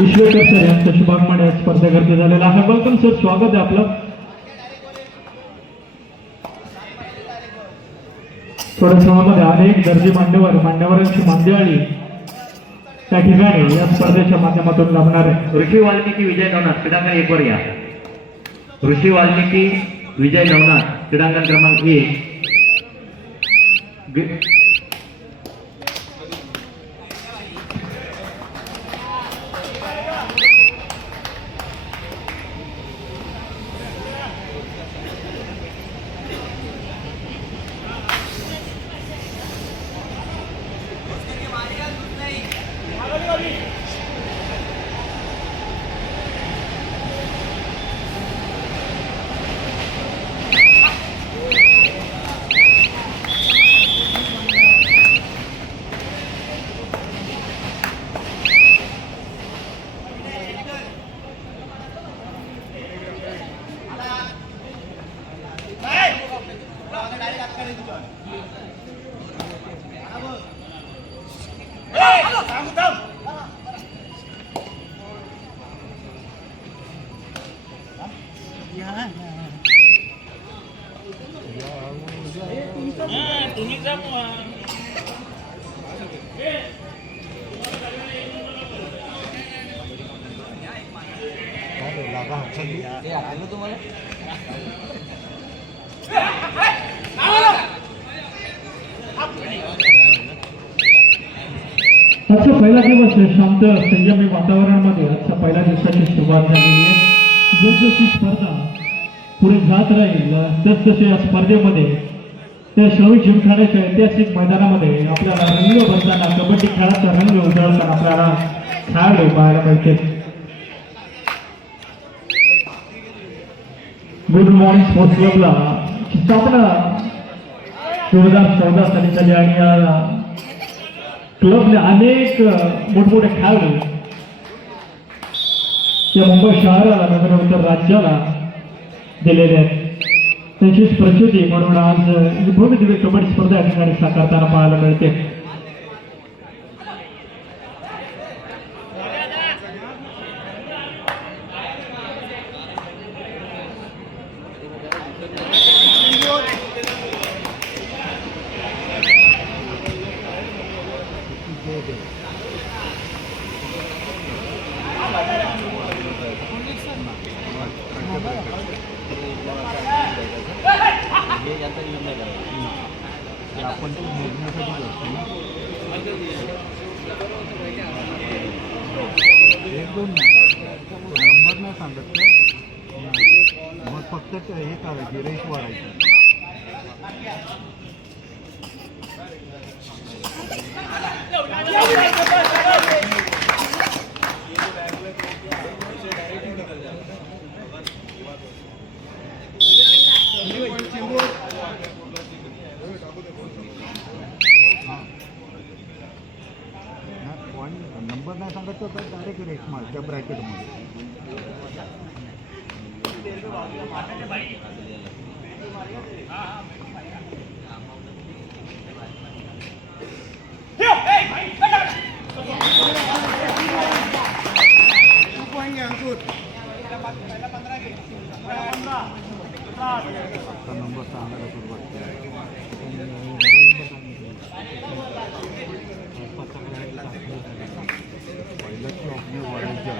Vishweshwar sir यांचं शुभागमन या स्पर्धेकरता झालेला आहे. वेलकम सर, स्वागत आहे आपलं. थोड्या अनेक दर्जे मान्यवरांची मांदियाळी त्या ठिकाणी या स्पर्धेच्या माध्यमातून लाभणार आहे. ऋषी वाल्मिकी विजय नवनाथ क्रीडांगण 1 वर या. ऋषी वाल्मिकी विजय नवनाथ क्रीडांगण क्रमांक 1. आजचा पहिला दिवस शांत संयमी वातावरणामध्ये आजच्या पहिल्या दिवसाची सुरुवात झालेली आहे. जसजशी स्पर्धा पुढे जात राहील तसतसे या स्पर्धेमध्ये त्या श्रमिक जिमखान्याच्या ऐतिहासिक मैदानामध्ये आपल्याला रंग भरताना कबड्डी खेळाचा रंग उजळताना आपल्याला खेळाडू पाहायला मिळतील. गुड मॉर्निंग स्पोर्ट्स क्लबला स्थापना 2014 साली झाली आणि या क्लबने अनेक मोठमोठे खेळाडू या मुंबई शहराला नंतर राज्याला दिलेले आहेत. त्यांचीच प्रसिद्धी म्हणून आज भव्य दिव्य कबड्डी स्पर्धा या ठिकाणी साकारताना पाहायला मिळते. आपण तो मोजण्यासाठी एक दोन नंबर नाही सांगत तर मग फक्त हे करायची रेस वाढायची. नंबर नाही सांगत तर डायरेक्ट रेस मार त्या ब्रॅकेटमध्ये. नंबर सांगायला सुरुवात केली. पहिलं चॉकने वाढायचे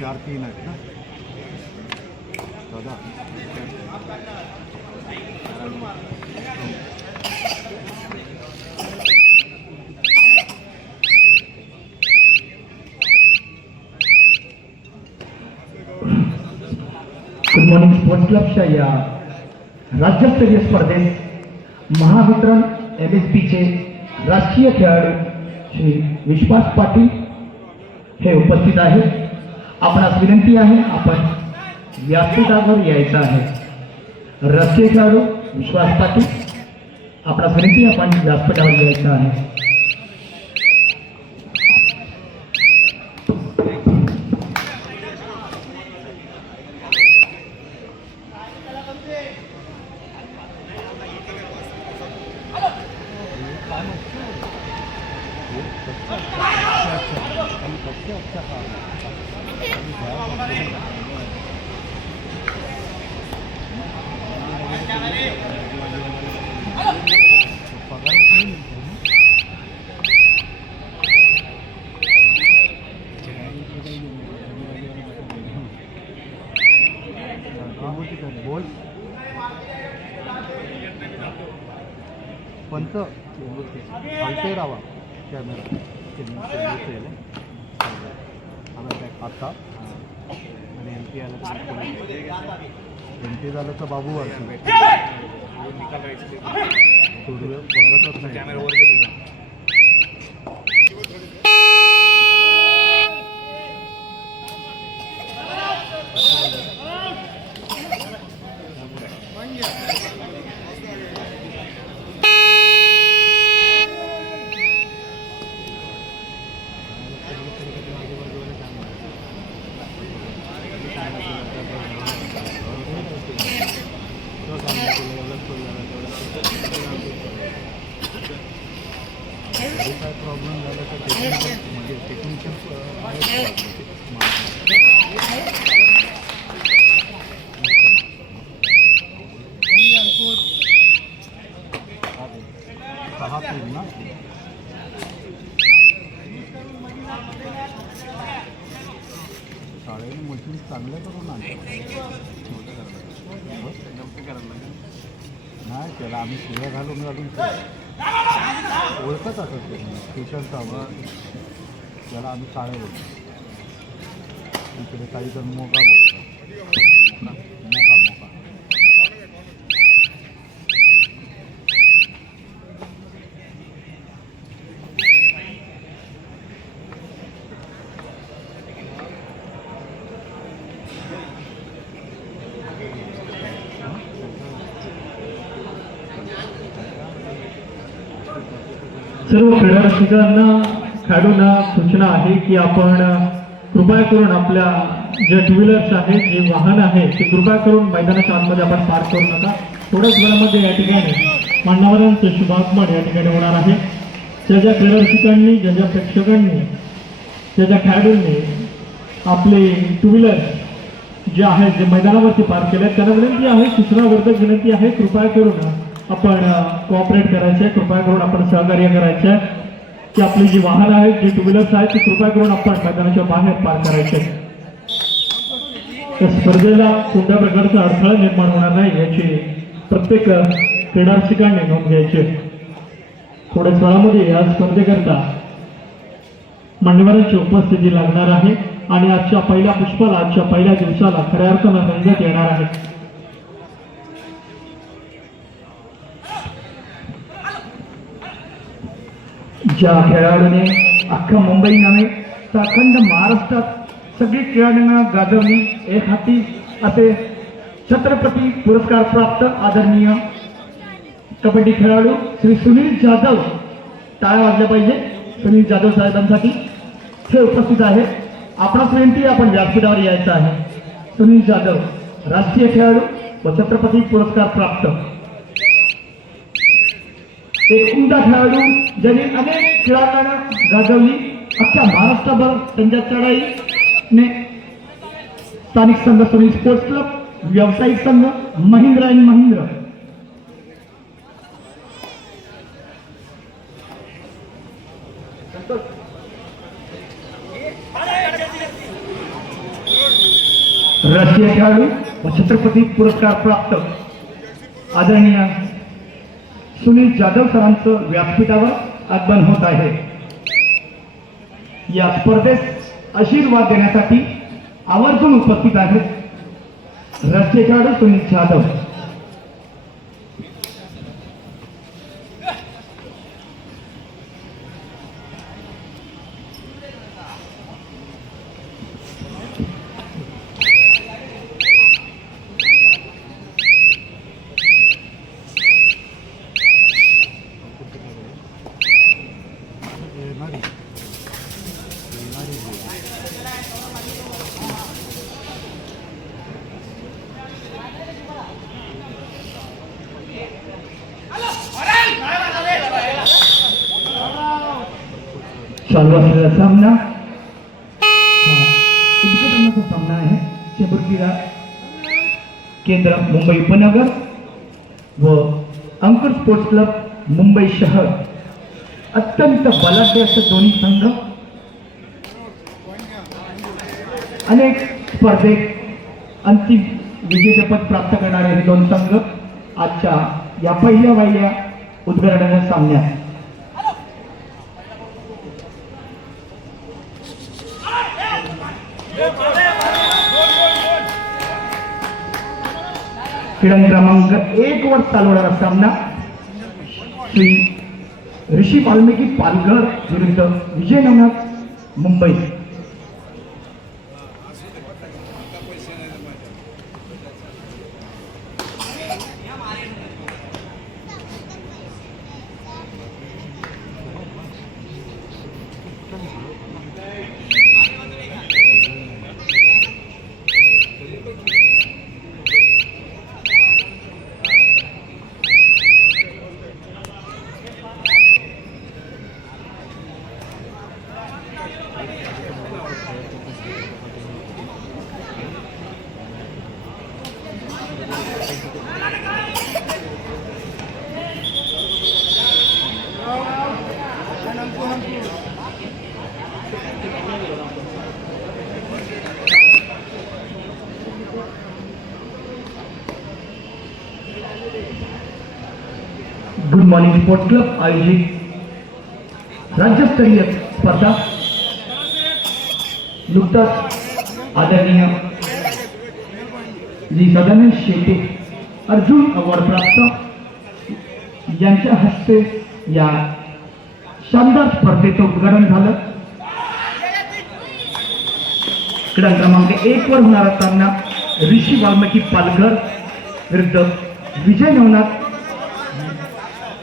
4-3 आहेत ना दादा. गुड मॉर्निंग स्पोर्ट्स क्लबच्या या राज्यस्तरीय स्पर्धेत महावितरण MSBचे राष्ट्रीय खेळाडू श्री विश्वास पाटील हे उपस्थित आहेत. आपणास विनंती आहे आपण व्यासपीठावर यायचं आहे. राष्ट्रीय खेळाडू विश्वास पाटील, आपणास विनंती आपण व्यासपीठावर यायचं आहे. ये सबसे अच्छा आणि सबसे अच्छा हा आणि पगार कोणी मिळतो बोल पंच हलते राहा कॅमेरा आता आणि एम पी आलं एम पी झालं तर बाबू वाटतो बघतच नाही कॅमेरावर काय प्रॉब्लेम झाला तर टेक्निकल म्हणजे टेक्निशियन सहा तीन ना शाळेने मशीन चांगलं करून नाही त्याला आम्ही शिव्या घालून ओळखत असत ट्युशनचा त्याला आम्ही शाळेत होतो इकडे काही जण मोका बोलतात मोका सर्व क्रीडा रसिकांना खेळाडूंना सूचना आहे की आपण कृपया करून आपल्या जे टू व्हीलर्स आहेत जे वाहन आहे ते कृपया करून मैदानाच्या आतमध्ये आपण पार्क करू नका. थोड्याच वेळामध्ये या ठिकाणी मान्यवरांचे शुभागमन या ठिकाणी होणार आहे. ज्या ज्या क्रीडा रसिकांनी ज्या ज्या प्रेक्षकांनी ज्या ज्या खेळाडूंनी आपले टू व्हीलर्स जे आहेत जे मैदानावरती पार्क केले त्यांना विनंती आहे सूचनावर्धक विनंती आहे कृपया करून आपण कोऑपरेट करायचे कृपया करून आपण सहकार्य करायचे की आपली जी वाहनं आहेत जी टू व्हीलर्स आहेत ती कृपया करून आपण मैदानाच्या बाहेर पार्क करायचे. त्या स्पर्धेला कोणत्या प्रकारचा अडथळा निर्माण होणार नाही याची प्रत्येक क्रीडा रसिकांनी नोंद घ्यायची. थोड्याच वेळामध्ये या स्पर्धेकरता मान्यवरांची उपस्थिती लागणार आहे आणि आजच्या पहिल्या पुष्पाला आजच्या पहिल्या दिवसाला खऱ्या अर्थानं रंगत येणार आहे. ज्या खेळाडूने अख्खा मुंबई नव्हे तर अखंड महाराष्ट्रात सगळी खेळाडूंना गाजवली एक हाती असे छत्रपती पुरस्कार प्राप्त आदरणीय कबड्डी खेळाडू श्री सुनील जाधव टाळ्या वाजल्या पाहिजे सुनील जाधव साहेबांसाठी हे उपस्थित आहेत. आपणास विनंती आपण व्यासपीठावर यायचं आहे. सुनील जाधव राष्ट्रीय खेळाडू व छत्रपती पुरस्कार प्राप्त एक उमदा खेळाडू ज्यांनी अनेक खेळाडूंना गाजवली अख्ख्या महाराष्ट्रभर त्यांच्या चढाईने स्थानिक संघ सुनील स्पोर्ट्स क्लब व्यावसायिक संघ महिंद्रा अँड महिंद्रा राष्ट्रीय खेळाडू व छत्रपती पुरस्कार प्राप्त आदरणीय सुनील जाधव सरांचं व्यासपीठावर आगमन होत आहे. या स्पर्धेत आशीर्वाद देण्यासाठी आवर्जून उपस्थित आहेत राष्ट्रीय खेळाडू सुनील जाधव. चालू असलेला सामना हा उद्घाटनाचा सामना आहे. चेंबूर क्रीडा केंद्र मुंबई उपनगर व अंकुर स्पोर्ट्स क्लब मुंबई शहर. अत्यंत बलाढ्य असे दोन्ही संघ. अनेक स्पर्धेत अंतिम विजेतेपद प्राप्त करणारे हे दोन संघ आजच्या या पहिल्या उद्घाटनाच्या सामन्यात. क्रीडा क्रमांक 1 वर चालवणारा सामना श्री ऋषी वाल्मिकी पालघर विरुद्ध Vijay Navnath Mumbai. Good morning sports club आयोजित राज्यस्तरीय स्पर्धा नुकताच आदरणीय श्री सदानंद शेटे अर्जुन अवॉर्ड प्राप्त यांच्या हस्ते या शानदार स्पर्धेचं उद्घाटन झालं. क्रीडा क्रमांक 1 वर होणारा सामना ऋषी वाल्मिकी पालघर विरुद्ध विजय नवनाथ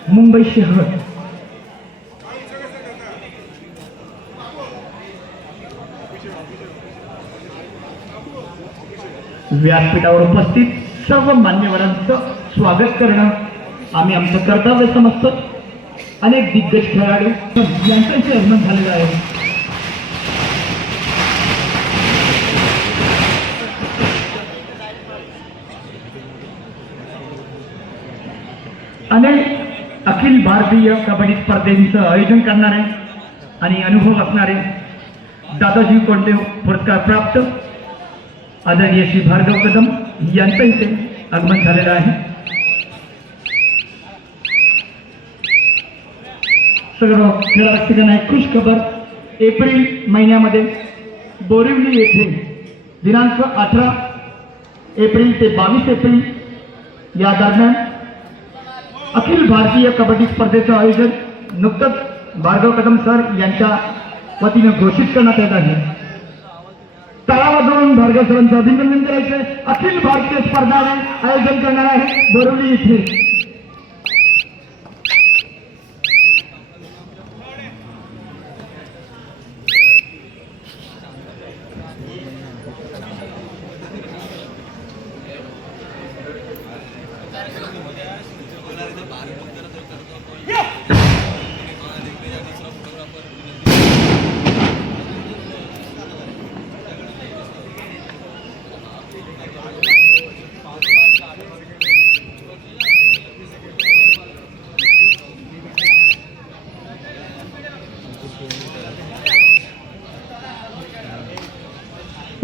मुंबई शहर. व्यासपीठावर उपस्थित सर्व मान्यवरांचं स्वागत करणं आम्ही आमचं कर्तव्य समजतो. अनेक दिग्गज खेळाडू यांचं आगमन झालेलं आहे. अनेक अखिल भारतीय कबड्डी स्पर्धेचं आयोजन करणारे आणि अनुभव असणारे दादाजी कोंडदेव पुरस्कार प्राप्त आदरणीय श्री भार्गव कदम यांचं इथे आगमन झालेलं आहे. सर्व खेळाडूंना एक खुश खबर. एप्रिल महिन्यामध्ये बोरिवली येथे दिनांक 18 एप्रिल ते 22 एप्रिल या दरम्यान अखिल भारतीय कबड्डी स्पर्धेचं आयोजन नुकतंच भार्गव कदम सर यांच्या वतीने घोषित करण्यात येत आहे. टाळा वाजवून भार्गव सरांचं अभिनंदन करायचं. अखिल भारतीय स्पर्धा आयोजन करणार आहे बोरिवली इथे.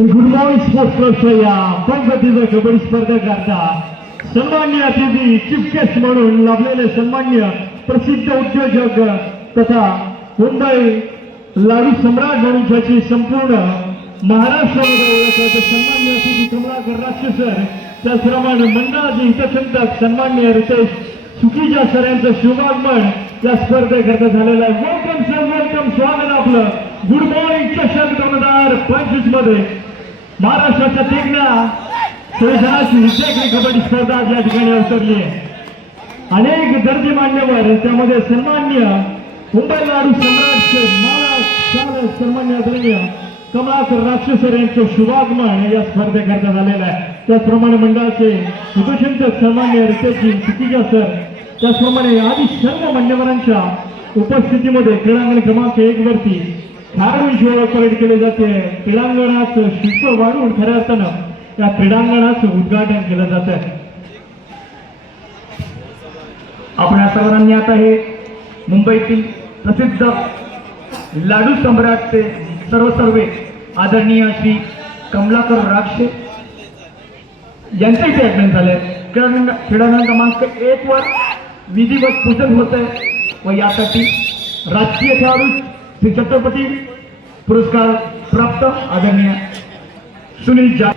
गुड मॉर्निंग स्पोर्ट्स क्लबच्या या पंचवटीच्या कबड्डी स्पर्धेकरता सन्मान्य अतिथी चीफ गेस्ट म्हणून लाभलेले सन्मान्य प्रसिद्ध उद्योजक तथा मुंबई लाडू सम्राट म्हणून ज्याची संपूर्ण महाराष्ट्रामध्ये ओळख आहे सन्मान्य अतिथी कमलाकर राक्षे सर. त्याचप्रमाणे मंडळाचे हितचिंतक सन्मान्य रितेश सुकीजा सर यांचं शुभागमन या स्पर्धेकरता झालेलं आहे. Welcome sir, welcome. स्वागत आपलं गुड मॉर्निंग चषक 2025 मध्ये महाराष्ट्राच्या तेगण्या सुरेशाची हिचेकरी कबड्डी स्पर्धा आज या ठिकाणी अवतरली आहे. अनेक दर्जे मान्यवर त्यामध्ये सन्मान्य मुंबई लाडू सम्राटचे मालक सन्मान्य आदरणीय कमलाकर राक्षसर यांचं शुभागमन या स्पर्धेकरता झालेलं आहे. त्याचप्रमाणे मंडळाचे हितचिंतक सन्मान्य रितेशजी सुकीजा सर, त्याचप्रमाणे आदी सर्व मान्यवरांच्या उपस्थितीमध्ये क्रीडांगण क्रमांक 1 वरती खेळाडूंची ओळख परेड केली जाते. क्रीडांगणाचं शिल्प वाढवून खऱ्या अर्थानं या क्रीडांगणाचं उद्घाटन केलं जात आहे. आपल्या सर्वांनी आता हे मुंबईतील प्रसिद्ध लाडू सम्राटचे सर्वे आदरणीय श्री कमलाकर राक्षे यांचे इथे ऍडमिट झाले. क्रीडांगण क्रमांक 1 वर विधिवत पूजन होत आहे व यासाठी राष्ट्रीय खेळाडू श्री छत्रपती पुरस्कार प्राप्त आदरणीय सुनील जा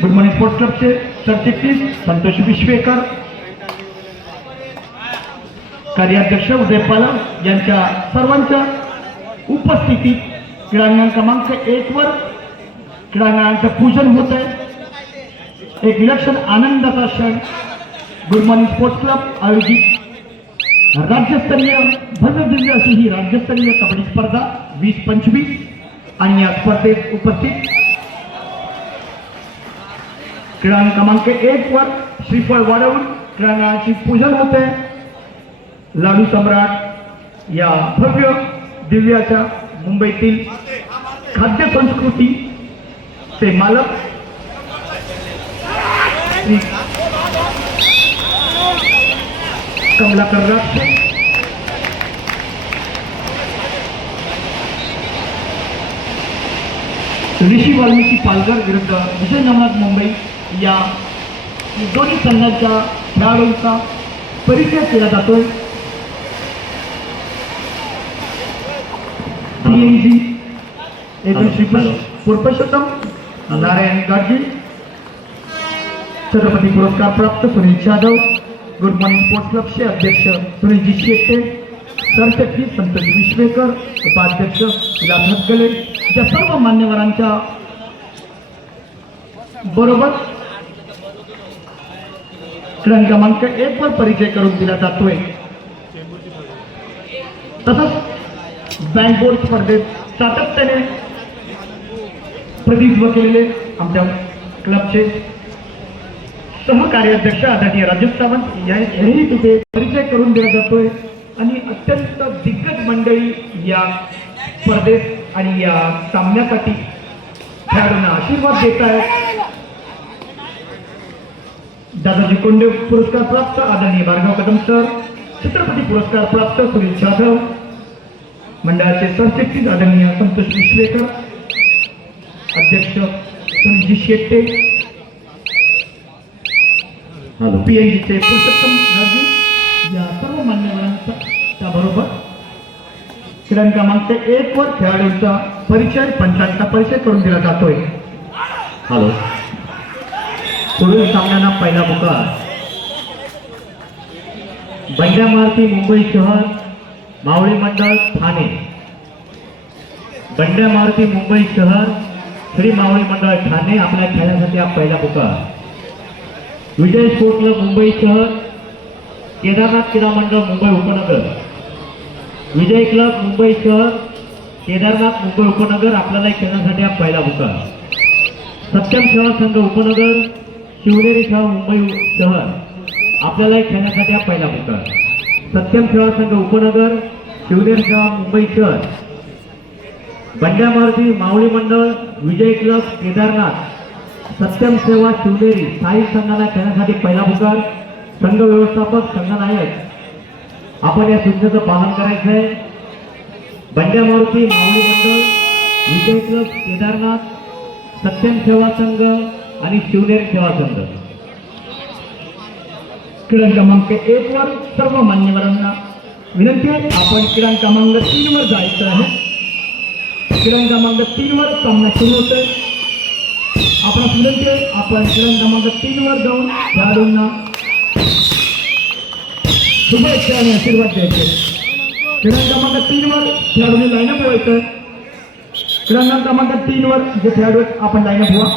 गुड मॉर्निंग स्पोर्ट्स क्लबचे सरचिटणीस संतोष विश्वेकर, कार्याध्यक्ष उदय पालक यांच्या सर्वांच्या उपस्थितीत क्रीडांगण क्रमांक 1 वर क्रीडांगणाचं पूजन होत आहे. एक विलक्षण आनंदाचा क्षण. गुड मॉर्निंग स्पोर्ट्स क्लब आयोजित राज्यस्तरीय भव्य दिव्य अशी ही राज्यस्तरीय कबड्डी स्पर्धा 20-25 आणि या स्पर्धेत उपस्थित क्रीडांगण क्रमांक 1 वर श्रीफळ वाढवून क्रीडांगणाची पूजन होते. लाडू सम्राट या भव्य दिव्याच्या मुंबईतील खाद्य संस्कृतीचे मालक श्री कमलाकर राक्षे ऋषी वाल्मिकी पालघर विरुद्ध विजय नवनाथ मुंबई या दोन्ही संघांच्या खेळाडूंचा परिचय केला जातोय. PNG येथील श्रीपद पुरुषोत्तम नारायण गाडगी, छत्रपती पुरस्कार प्राप्त Sunil Jadhav, good morning sports क्लबचे अध्यक्ष सुनीलजी शेट्टे, सरचिटणीस संतोष विश्वेकर, उपाध्यक्ष विलास हतगले या सर्व मान्यवरांच्या बरोबर क्रीडांगण क्रमांक 1 वर परिचय करून दिला जातोय. तसंच बँक बोर्ड स्पर्धेत सातत्याने प्रतिनिधित्व केलेले आमच्या क्लबचे सहकार्याध्यक्ष आदरणीय राजेश सावंत यांनी तिथे परिचय करून दिला जातोय. आणि अत्यंत दिग्गज मंडळी या स्पर्धेत आणि या सामन्यासाठी खेळाडूंना आशीर्वाद देत आहेत. दादाजी कोंडे पुरस्कार प्राप्त आदरणीय भार्गव कदम सर, छत्रपती पुरस्कार प्राप्त सुनील जाधव, मंडळाचे सरचिटणीस आदरणीय संतोष विश्वेकर, अध्यक्ष सुनीलजी शेट्टे, PNGचे पुरुषोत्तम गाडगी या सर्व मान्यवरांच्या बरोबर क्रीडांगण क्रमांक 1 वर खेळाडूंचा परिचय पंचांचा परिचय करून दिला जातोय. हॅलो, पुढील सामन्यांना पहिला पुकार बंड्या मारुती मुंबई शहर मावळी मंडळ ठाणे. बंड्या मारुती मुंबई शहर श्री मावळी मंडळ ठाणे आपल्या खेळण्यासाठी हा पहिला पुकार. विजय स्पोर्ट क्लब मुंबई शहर केदारनाथ क्रीडा मंडळ मुंबई उपनगर. विजय क्लब मुंबई शहर केदारनाथ मुंबई उपनगर आपल्याला खेळण्यासाठी हा पहिला पुकार. सत्यम सेवा संघ उपनगर शिवनेरी शाह मुंबई शहर आपल्याला खेळण्यासाठी हा पहिला पुकार. सत्यम सेवा संघ उपनगर शिवनेरी शाह मुंबई शहर. बंड्या मारुती मावळी मंडळ विजय क्लब केदारनाथ सत्यम सेवा शिवनेरी स्थायी संघाला खेळण्यासाठी पहिला पुकार. संघ व्यवस्थापक संघनायक आपण या सूचनेचं पालन करायचं आहे. बंड्या मारुती मावळी मंडळ विजय क्लब केदारनाथ सत्यम सेवा संघ आणि शिवनेरी सेवा संघ. क्रीडांगण क्रमांक 1 वर सर्व मान्यवरांना विनंती आहे, आपण क्रीडांगण क्रमांक 3 वर जायचं आहे. क्रीडांगण क्रमांक 3 वर सामना सुरू होतोय. आपणास विनंती आहे, आपण क्रीडांगण क्रमांक 3 वर जाऊन खेळाडूंना शुभेच्छा आणि आशीर्वाद द्यायचे. क्रीडांगण क्रमांक 3 वर खेळाडूंनी लाईनअप व्हायचं. क्रीडांगण क्रमांक 3 वर जे खेळाडू आहेत आपण लाईनअप व्हा.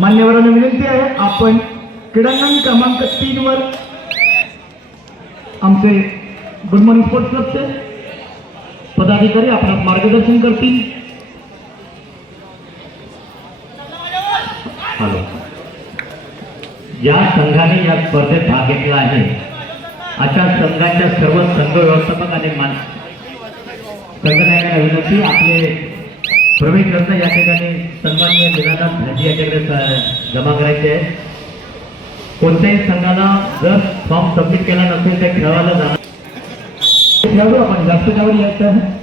मान्यवरांना विनंती आहे, आपण क्रीडांगण क्रमांक 3 वर आमचे गुड मॉर्निंग स्पोर्ट्स क्लबचे पदाधिकारी आपल्याला मार्गदर्शन करतील. हॅलो, ज्या संघाने या स्पर्धेत भाग घेतला आहे अशा संघाच्या सर्व संघ व्यवस्थापक आणि संघनायकांना विनंती, आपले प्रवेश अर्ज या ठिकाणी सन्माननीय निरानाथ भाजी याच्याकडे जमा करायचे आहे. कोणत्याही संघाला जर फॉर्म सबमिट केला नसेल तर खेळायला जाणार खेळाडू आपण जास्त त्यावर यायचं आहे.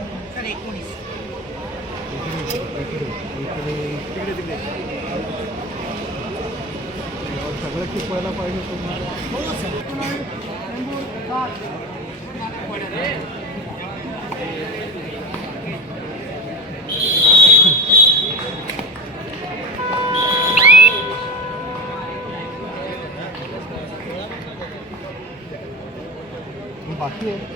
बाकी आहे.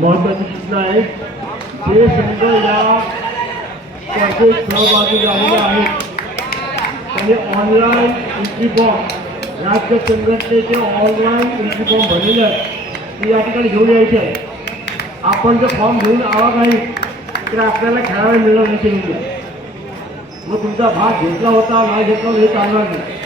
महत्वाची सूचना आहे, जे संघ या स्पर्धेत सहभागी झालेले आहेत त्यांनी ऑनलाईन एंट्री फॉर्म, राज्य संघटनेचे ऑनलाईन एंट्री फॉर्म भरलेले आहेत ते या ठिकाणी घेऊन यायचे आहे. आपण जर फॉर्म घेऊन आला नाही तर आपल्याला खेळायला मिळणार नाही ते. मग तुमचा भाग घेतला होता नाही घेतला हे चालणार नाही.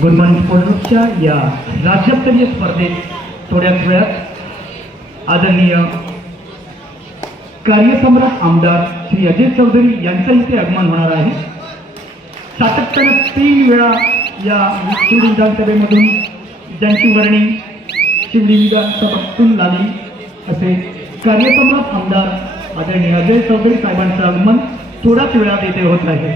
गुरुमान स्पोर्ट्सच्या या राज्यस्तरीय स्पर्धेत थोड्याच वेळात आदरणीय कार्यसम्राट आमदार श्री अजय चौधरी यांचा इथे आगमन होणार आहे. सातत्यानं 3 वेळा या शिवडी विधानसभेमधून ज्यांची वर्णी शिवडी विधानसभेतून लागली असे कार्यसम्राट आमदार आदरणीय अजय चौधरी साहेबांचं आगमन थोड्याच वेळात येथे होत आहे.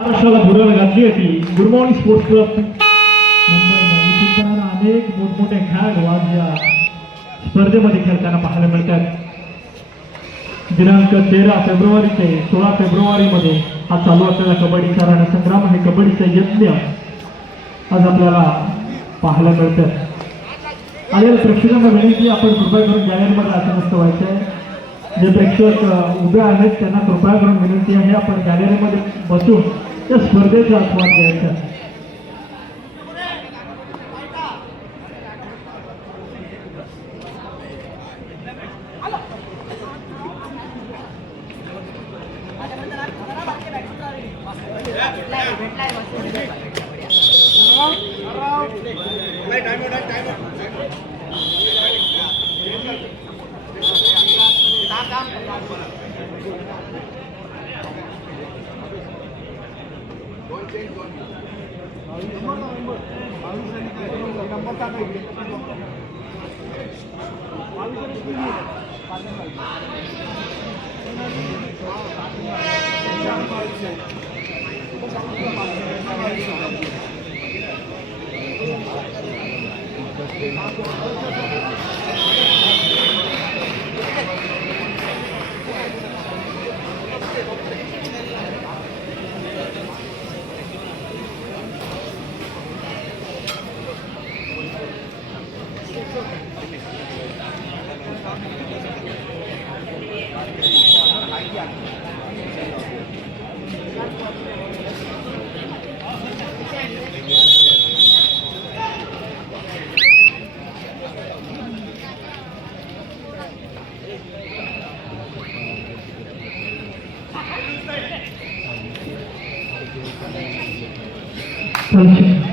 महाराष्ट्राला बुडाला घातली होती. गुड मॉर्निंग स्पोर्ट्स क्लब मुंबईला इथून अनेक मोठमोठे खेळाडू आज या स्पर्धेमध्ये खेळताना पाहायला मिळतात. दिनांक 13 फेब्रुवारी ते 16 फेब्रुवारीमध्ये हा चालू असलेला कबड्डीचा रणसंग्राम हे कबड्डीचा यज्ञ आज आपल्याला पाहायला मिळतात. आलेल्या प्रेक्षकांना विनंती, आपण कृपया करून गॅलरीमध्ये असं नसतं व्हायचं. जे प्रेक्षक उभे आहेत त्यांना कृपया करून विनंती आहे, आपण गॅलरीमध्ये बसून त्या स्पर्धेचा आस्वाद घ्यायचा.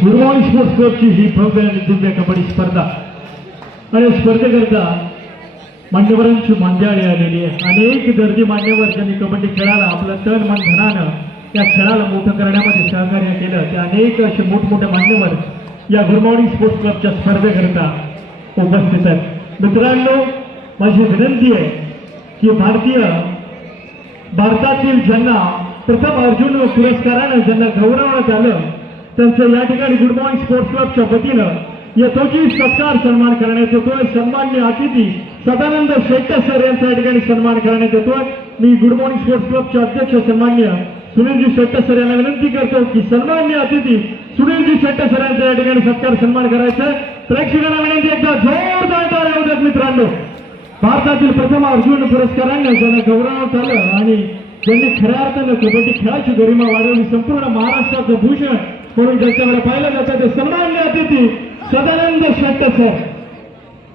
गुड मॉर्निंग स्पोर्ट्स क्लबची ही भव्य आणि दिव्य कबड्डी स्पर्धा आणि स्पर्धेकरिता मान्यवरांची मांदियाळी आलेली आहे. अनेक दर्जी मान्यवर ज्यांनी कबड्डी खेळाला आपलं तन मन धनानं या खेळाला मोठं करण्यामध्ये सहकार्य केलं, ते अनेक असे मोठमोठे मान्यवर या गुड मॉर्निंग स्पोर्ट्स क्लबच्या स्पर्धेकरिता उपस्थित आहेत. मित्रांनो, माझी विनंती आहे की भारतातील ज्यांना प्रथम अर्जुन पुरस्कारानं ज्यांना गौरवण्यात आलं त्यांचं या ठिकाणी गुड मॉर्निंग स्पोर्ट्स क्लबच्या वतीनं यथोचित सत्कार सन्मान करण्यात येतोय. सन्माननीय अतिथी सदानंद शेट्टे सर यांचा या ठिकाणी सन्मान करण्यात येतोय. मी गुड मॉर्निंग स्पोर्ट्स क्लबचे अध्यक्ष सन्माननीय सुनीलजी शेट्टे सर यांना विनंती करतो की सन्माननीय अतिथी सुनीलजी शेट्टे सर यांचा या ठिकाणी सत्कार सन्मान करायचा आहे. प्रेक्षकांना विनंती, एकदा जोरदार टाळ्या होत्यात. मित्रांनो, भारतातील प्रथम अर्जुन पुरस्कारांना ज्यांना गौरवण्यात आलं आणि ज्यांनी खऱ्या अर्थानं कबड्डी खेळाची गरिमा वाढवली, संपूर्ण महाराष्ट्राचं भूषण म्हणून ज्यांच्याकडे पाहिलं जातं ते सन्माननीय अतिथी Sadanand Shette sir.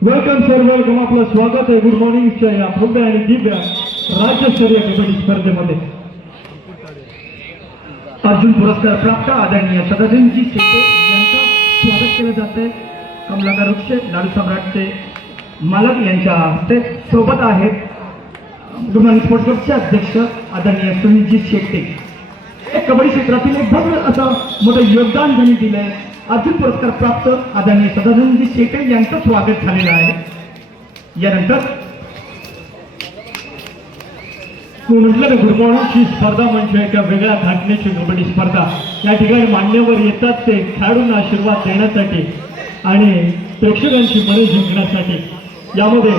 Welcome sir, welcome. आपलं स्वागत आहे गुड मॉर्निंगच्या या भव्य आणि दिव्य राज्यस्तरीय कबड्डी स्पर्धेमध्ये. अर्जुन पुरस्कार प्राप्त आदरणीय सदानंदजी शेट्टे यांचं स्वागत केलं जाते. कमलाकर वृक्ष लाडू सम्राटचे मालक यांच्या हस्ते सोबत आहेत गुरुमान स्पोर्ट्स क्लबचे अध्यक्ष आदरणीय सुनीलजी शेट्टे. कबड्डी क्षेत्रातील एक भव्य असं मोठं योगदान त्यांनी दिलंय. अर्जुन पुरस्कार प्राप्त आदरणीय सदानंदजी शेट्टे यांचं स्वागत झालेलं आहे. यानंतर म्हटलं गुड मॉर्निंगची स्पर्धा म्हणजे एका वेगळ्या धाटण्याची कबड्डी स्पर्धा. या ठिकाणी मान्यवर येतात ते खेळाडूंना आशीर्वाद देण्यासाठी आणि प्रेक्षकांची मने जिंकण्यासाठी. यामध्ये